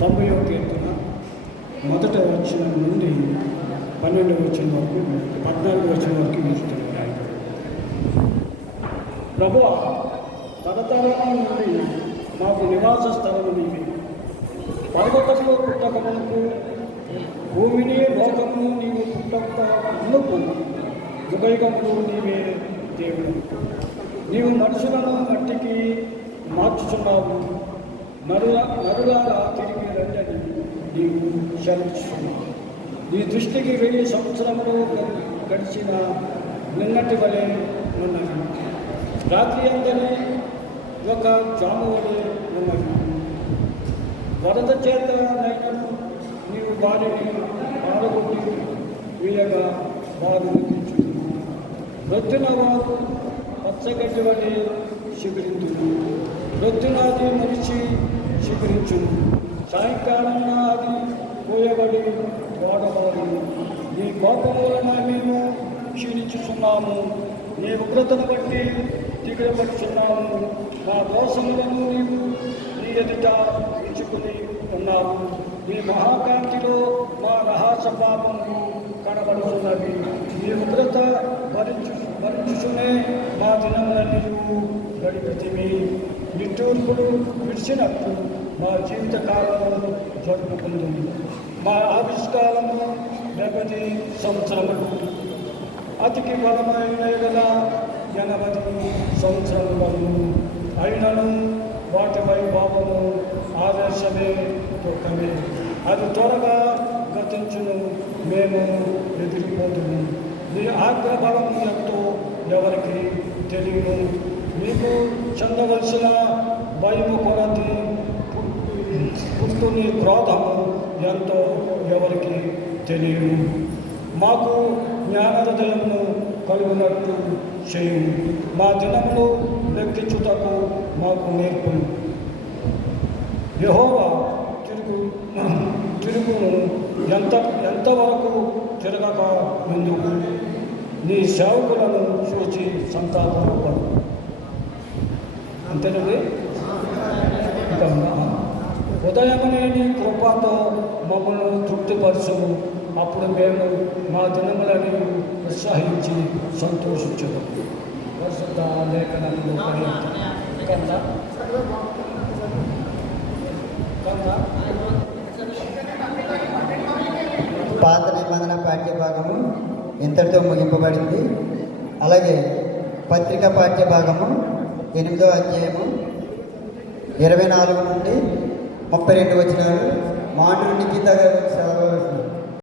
90వ కీర్తన మొదట వచనం నుండి 12వ వచనం వరకు 14వ వచనం వరకు వీరుతున్నాయి. ప్రభువా, తరతరాల నుండి మాకు నివాస స్థలము నీవే. పర్వతంలో పుట్టకమునకు భూమిని లోకమును నీవు పుట్టక మునుపు యుగయుగములు నీవే దేవుడు. నీవు మనుషులను మట్టికి మార్చుచున్నావు. నరులారా తిరిగి రండని నీవు సెలవిస్తున్నావు. నీ దృష్టికి 1000 సంవత్సరములు గడిచిన నిన్నటి వలె ఉన్నది. రాత్రి అందరి ఒక జాము వలె ఉన్నది. వరద చేత నైనను నీవు వారిని పారగొట్టి వీయగా వారు నిలిచుతున్నారు. రొద్దున వారు పచ్చగడ్డి వలె శిబిరించును. రొద్దునాది మరిచి శిబిరించును. సాయంకాలం అది పోయబడి వాడవాడు. నీ కోపం వలన మేము క్షీణించుతున్నాము. నీ ఉగ్రతను బట్టి దిగబడుచున్నాము. మా దోషములను నీవు నీ ఎదుట ఉంచుకుని ఉన్నావు. నీ మహాకాంతిలో మా రహస్య పాపములు కనబడుతున్నవి. నీ ఉగ్రత భరించుచునే మా దినములన్నీ గడిపితివి. నిట్టూర్పులు విడిచినప్పుడు మా జీవితకాలంలో జరుపుకుంటుంది. మా ఆవిష్కారము 70 సంవత్సరములు. అతికి బలమైన గల 80 సంవత్సరములు అయినను వాటి వైభవము ఆవేశమే దుఃఖమే. అది త్వరగా గతించును, మేము ఎదిరిపోదుము. నీ ఆగ్ర బలము ఎంతో ఎవరికి తెలియను. మీకు చెందవలసిన భయము కొరతి పుట్టు నీ క్రోధము ఎంతో ఎవరికి తెలియదు. మాకు జ్ఞానోదయమును కలుగునట్టు చేయు. మా దినములు లెక్కించుటకు మాకు నేర్పు. యెహోవా తిరుగును ఎంతవరకు తిరగక ముందుకు నీ సేవకులను చూచి సంతాపపడు. అంతేనండి. ఉదయమనే నీ కృపతో మమ్మల్ని తృప్తిపరచుము. అప్పుడు మేము మా దినములని ఉత్సాహించి సంతోషించదు. పరిశుద్ధ లేఖనంలో పాత నిబంధన పాఠ్యభాగము ఇంతటితో ముగింపబడింది. అలాగే పత్రికా పాఠ్యభాగము 8వ అధ్యాయము 24 నుండి 32 వచనాలు మాటలు నిఖిత గారు